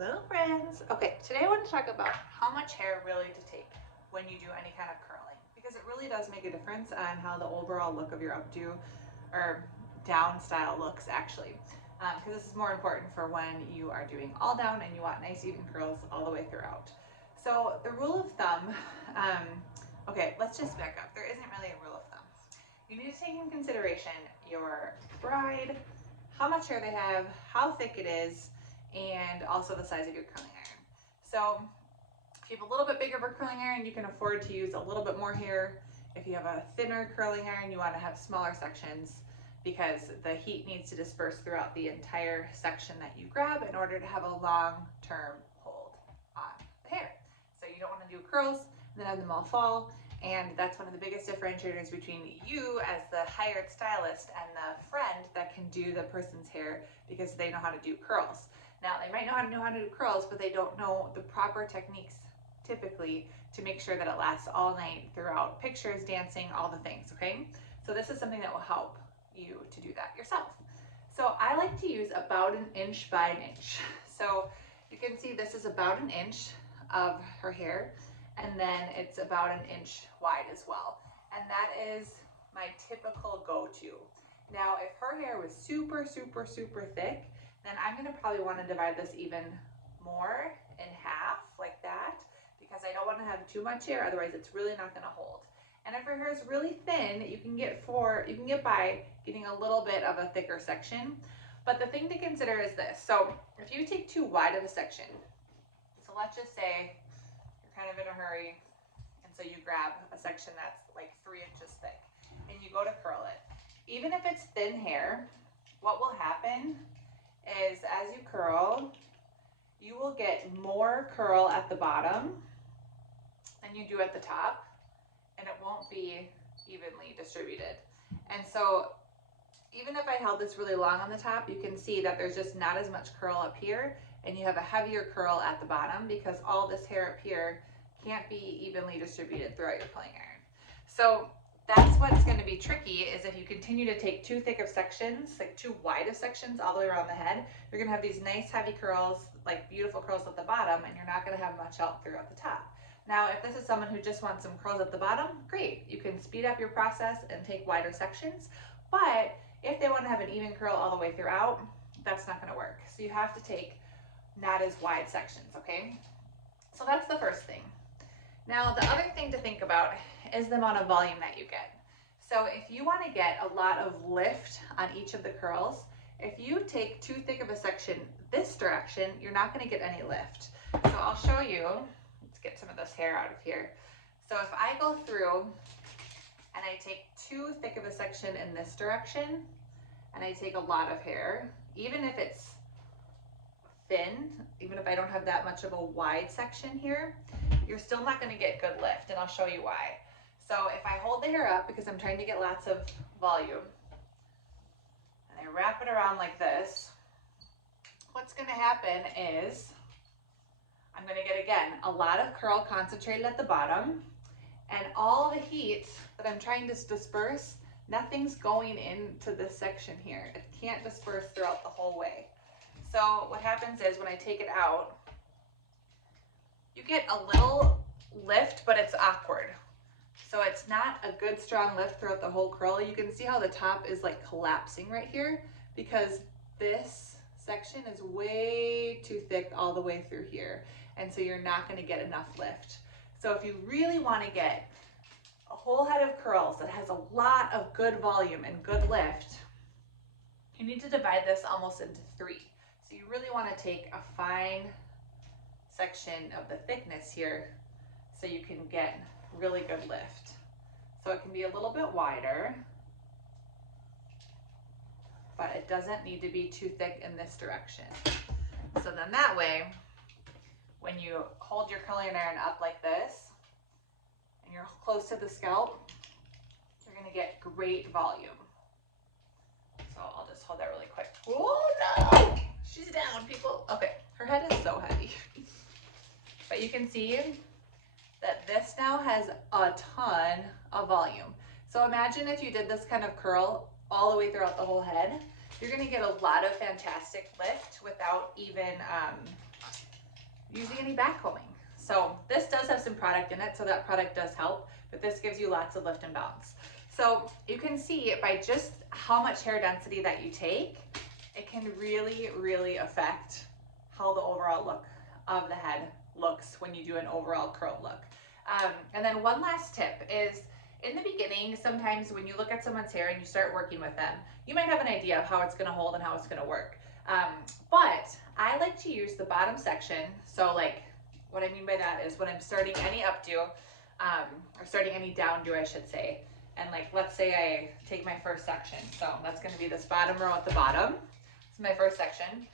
Hello friends. Okay, today I want to talk about how much hair really to take when you do any kind of curling, because it really does make a difference on how the overall look of your updo or down style looks actually. Because this is more important for when you are doing all down and you want nice even curls all the way throughout. So the rule of thumb, okay, let's just back up. There isn't really a rule of thumb. You need to take in consideration your bride, how much hair they have, how thick it is, and also the size of your curling iron. So if you have a little bit bigger of a curling iron, you can afford to use a little bit more hair. If you have a thinner curling iron, you want to have smaller sections because the heat needs to disperse throughout the entire section that you grab in order to have a long-term hold on the hair. So you don't want to do curls and then have them all fall. And that's one of the biggest differentiators between you as the hired stylist and the friend that can do the person's hair, because they know how to do curls. Now, they might know how to do curls, but they don't know the proper techniques typically to make sure that it lasts all night throughout pictures, dancing, all the things, okay? So this is something that will help you to do that yourself. So I like to use about 1 inch by 1 inch. So you can see this is about 1 inch of her hair, and then it's about 1 inch wide as well. And that is my typical go-to. Now, if her hair was super, super, super thick, then I'm gonna probably wanna divide this even more in half like that, because I don't wanna have too much hair, otherwise it's really not gonna hold. And if your hair is really thin, you can get by getting a little bit of a thicker section. But the thing to consider is this. So if you take too wide of a section, so let's just say you're kind of in a hurry, and so you grab a section that's like 3 inches thick and you go to curl it. Even if it's thin hair, what will happen is as you curl, you will get more curl at the bottom than you do at the top, and it won't be evenly distributed. And so even if I held this really long on the top, you can see that there's just not as much curl up here, and you have a heavier curl at the bottom because all this hair up here can't be evenly distributed throughout your curling iron. So that's what's going to be tricky, is if you continue to take too thick of sections, like too wide of sections all the way around the head, you're going to have these nice heavy curls, like beautiful curls at the bottom, and you're not going to have much out throughout the top. Now, if this is someone who just wants some curls at the bottom, great. You can speed up your process and take wider sections. But if they want to have an even curl all the way throughout, that's not going to work. So you have to take not as wide sections, okay? So that's the first thing. Now, the other thing to think about is the amount of volume that you get. So if you want to get a lot of lift on each of the curls, if you take too thick of a section this direction, you're not going to get any lift. So I'll show you. Let's get some of this hair out of here. So if I go through and I take too thick of a section in this direction, and I take a lot of hair, even if it's thin, even if I don't have that much of a wide section here, you're still not going to get good lift, and I'll show you why. So if I hold the hair up, because I'm trying to get lots of volume, and I wrap it around like this, what's going to happen is I'm going to get, again, a lot of curl concentrated at the bottom, and all the heat that I'm trying to disperse, nothing's going into this section here. It can't disperse throughout the whole way. So what happens is when I take it out, you get a little lift, but it's awkward. So it's not a good strong lift throughout the whole curl. You can see how the top is like collapsing right here because this section is way too thick all the way through here. And so you're not going to get enough lift. So if you really want to get a whole head of curls that has a lot of good volume and good lift, you need to divide this almost into 3. So you really want to take a fine section of the thickness here so you can get really good lift. So it can be a little bit wider, but it doesn't need to be too thick in this direction. So then that way, when you hold your curling iron up like this, and you're close to the scalp, you're gonna get great volume. So I'll just hold that really quick. Oh no, she's down, people. Okay, her head is so heavy. But you can see that this now has a ton of volume. So imagine if you did this kind of curl all the way throughout the whole head, you're gonna get a lot of fantastic lift without even using any back combing. So this does have some product in it, so that product does help, but this gives you lots of lift and bounce. So you can see by just how much hair density that you take, it can really, really affect how the overall look of the head looks when you do an overall curl look. And then one last tip is, in the beginning, sometimes when you look at someone's hair and you start working with them, you might have an idea of how it's gonna hold and how it's gonna work. But I like to use the bottom section. So like, what I mean by that is when I'm starting any updo, or starting any downdo, I should say, and like, let's say I take my first section. So that's gonna be this bottom row at the bottom. This is my first section.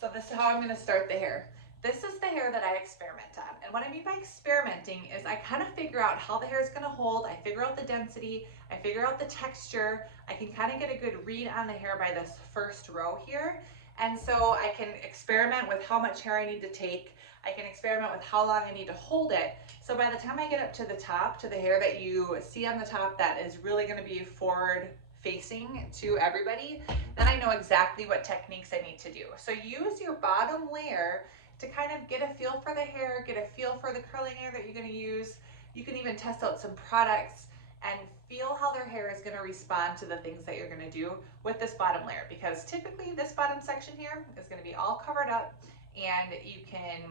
So this is how I'm gonna start the hair. This is the hair that I experiment on. And what I mean by experimenting is I kind of figure out how the hair is gonna hold, I figure out the density, I figure out the texture, I can kind of get a good read on the hair by this first row here. And so I can experiment with how much hair I need to take, I can experiment with how long I need to hold it. So by the time I get up to the top, to the hair that you see on the top that is really gonna be forward facing to everybody, then I know exactly what techniques I need to do. So use your bottom layer to kind of get a feel for the hair, get a feel for the curling hair that you're gonna use. You can even test out some products and feel how their hair is gonna respond to the things that you're gonna do with this bottom layer, because typically this bottom section here is gonna be all covered up and you can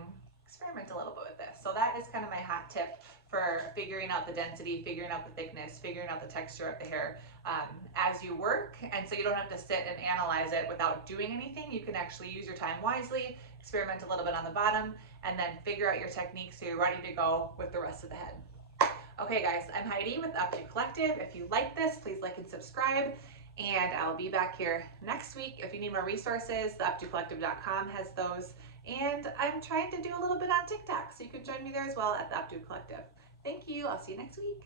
experiment a little bit with this. So that is kind of my hot tip for figuring out the density, figuring out the thickness, figuring out the texture of the hair as you work. And so you don't have to sit and analyze it without doing anything. You can actually use your time wisely, experiment a little bit on the bottom, and then figure out your technique so you're ready to go with the rest of the head. Okay guys, I'm Heidi with Updo Collective. If you like this, please like and subscribe, and I'll be back here next week. If you need more resources, the UpdoCollective.com has those, and I'm trying to do a little bit on TikTok, so you can join me there as well at the Updo Collective. Thank you, I'll see you next week.